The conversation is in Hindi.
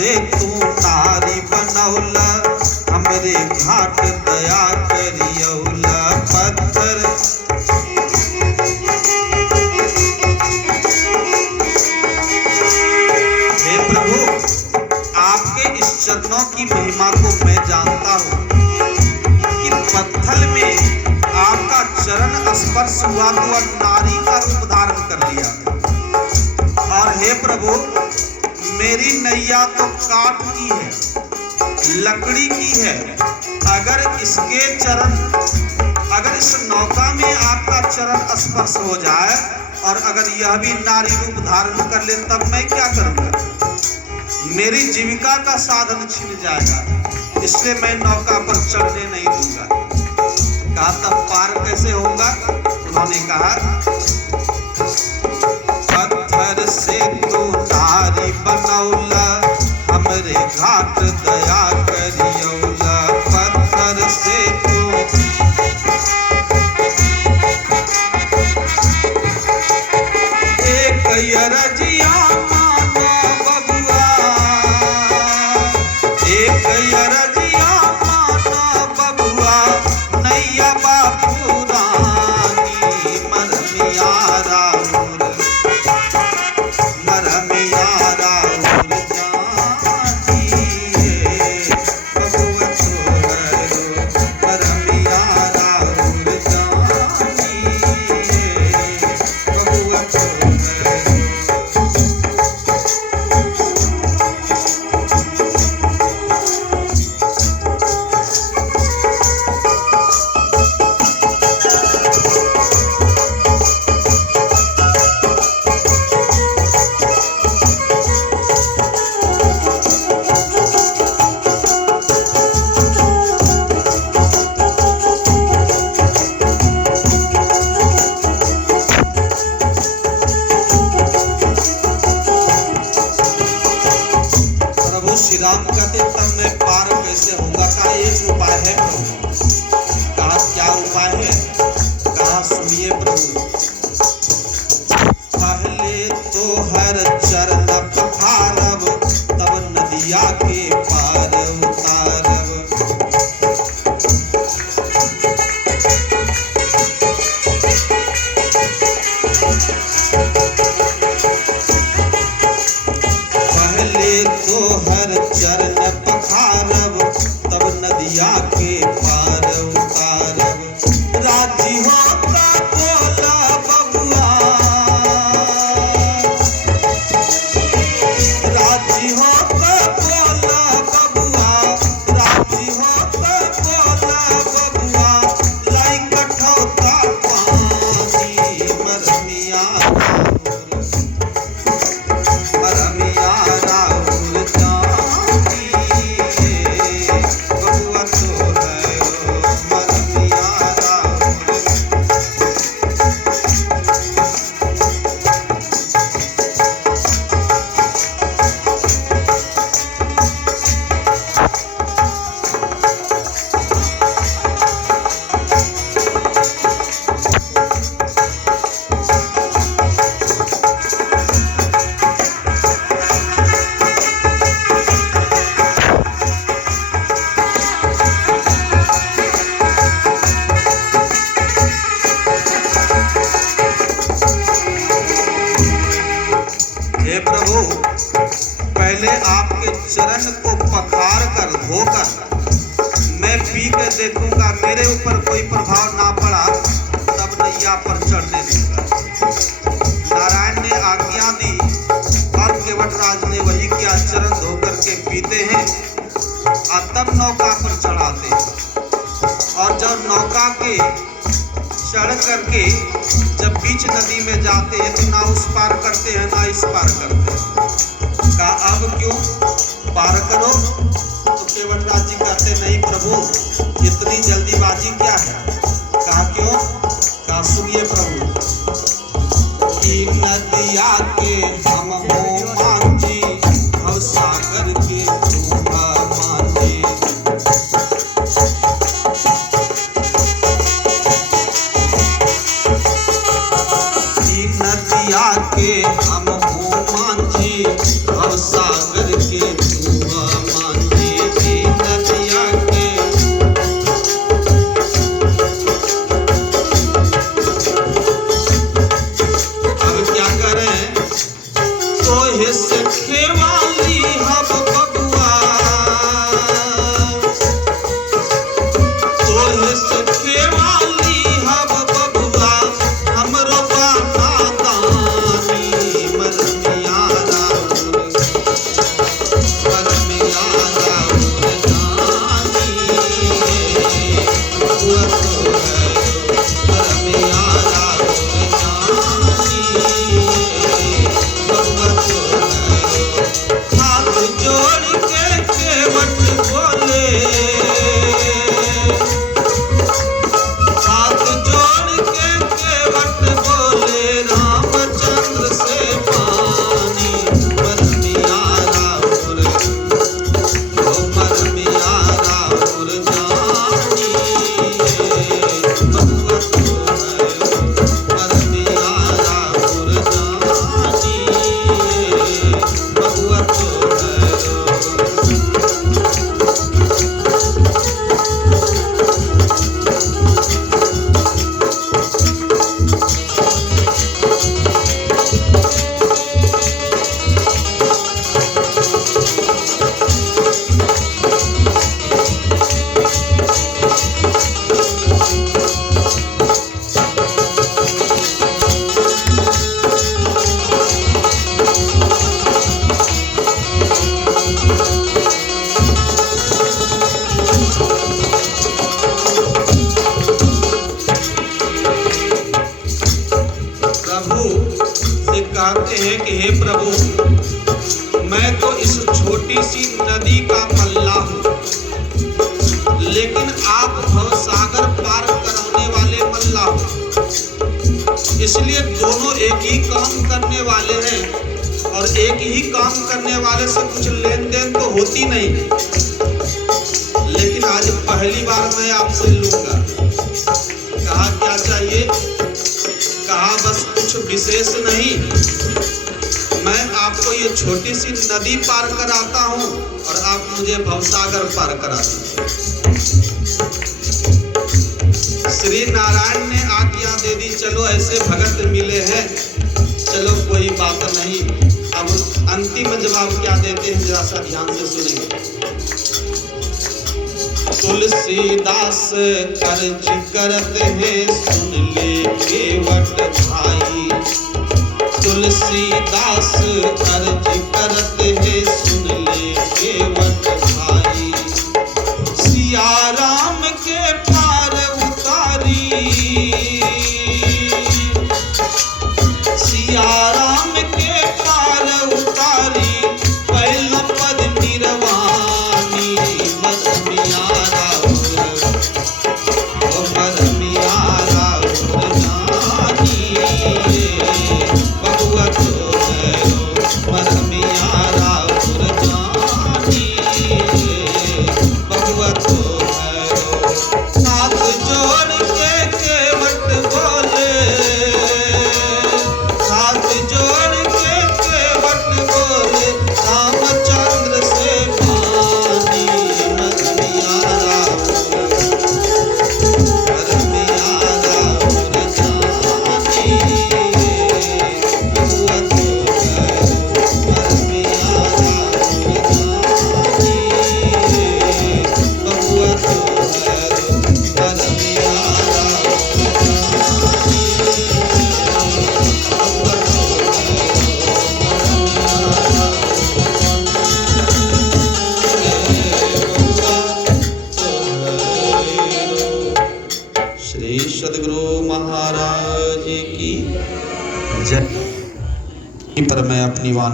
से तू नारी बनौला, हमरे घाट दया करियौला। पत्थर हे प्रभु, आपके इस चरणों की महिमा को मैं जानता हूँ कि पत्थर में आपका चरण स्पर्श हुआ तो नारी का रूप धारण कर लिया। और हे प्रभु, मेरी नैया तो काठ की है, लकड़ी की है। अगर इसके चरण, अगर इस नौका में आपका चरण स्पर्श हो जाए और अगर यह भी नारी रूप धारण कर ले, तब मैं क्या करूंगा? मेरी जीविका का साधन छिन जाएगा, इसलिए मैं नौका पर चढ़ने नहीं दूंगा। कहा तब पार कैसे होगा? उन्होंने कहा पत्थर से तू नारी बनौला, हमरे घाट दया करियौला। पत्थर से तू एक अरजिया मानो बबुआ, एक अरजिया मानो बबुआ, नैया बापू रानी मरमिया राउर, मरमिया राउर जानी बबुआ तोहरो, मरमिया राउर जानी बबुआ तोहरो। प्रभु श्री राम कहते तब मैं पार कैसे होगा? का एक उपाय है प्रभु। कहा क्या उपाय है? कहा सुनिए प्रभु। पहले तो हर चरण पखारब, तब नदिया के पार उतारब। पहले तो हर चरण पखारब, तब नदिया के पार उतारब। राजी होता बोला बबुआ, राजी होता बोला बबुआ, राजी होता बोला बबुआ, लाई कठौता पानी मरमिया राउर, मरमिया राउर जानी बबुआ तोहरो, मरमिया राउर। हे प्रभु, पहले आपके चरण को पखार कर धोकर मैं पी के देखूंगा, मेरे ऊपर कोई प्रभाव ना पड़ा, तब नैया पर चढ़ने दूंगा। नारायण ने आज्ञा दी और केवटराज ने वही किया। चरण धो करके पीते हैं और तब नौका पर चढ़ाते हैं। और जब नौका के चढ़ करके जब बीच नदी में जाते हैं तो ना उस पार करते हैं ना इस पार करते हैं। कहा अब क्यों? पार करो। तो केवटराज जी कहते नहीं प्रभु, इतनी जल्दीबाजी क्या है? कहा क्यों? कहा सुनिए प्रभु। कि नदिया के हम हो मांझी, और सागर के तुम मांझी। नदिया के हम हो मांझी, और सागर के हे प्रभु, मैं तो इस छोटी सी नदी का मल्ला हूँ, लेकिन आप भवसागर पार कराने वाले मल्ला हो। इसलिए दोनों एक ही काम करने वाले हैं, और एक ही काम करने वाले से कुछ लेन देन तो होती नहीं। लेकिन आज पहली बार मैं आपसे लूंगा। कहा क्या चाहिए? कहा बस कुछ विशेष नहीं, मैं आपको ये छोटी सी नदी पार कराता हूँ और आप मुझे भवसागर पार कराते हैं। श्री नारायण ने आज्ञा दे दी, चलो ऐसे भगत मिले हैं, चलो कोई बात नहीं। अब अंतिम जवाब क्या देते हैं, जरा सा ध्यान से सुनेंगे। तुलसीदास अर्ज करते हैं, सुन ले केवट भाई। तुलसीदास अर्ज करते हैं, सुन ले केवट भाई। सिया राम के पार उतारी, सिया राम के पार उतारी, पहला पद निर्वाणी। मरमिया राउर, ओ मरमिया राउर जानी, बबुआ तो मरमिया राउर जानी, बबुआ तो हाथ जोड़ के केवट बोले, हाथ जोड़ के केवट बोले, रामचंद्र से पानी। मरमिया राउर, मरमिया राउर जानी, बबुआ तो मरमिया राउर जानी, बबुआ तो मरमिया श्री सद्गुरु महाराज की जय। पर मैं अपनी वाणी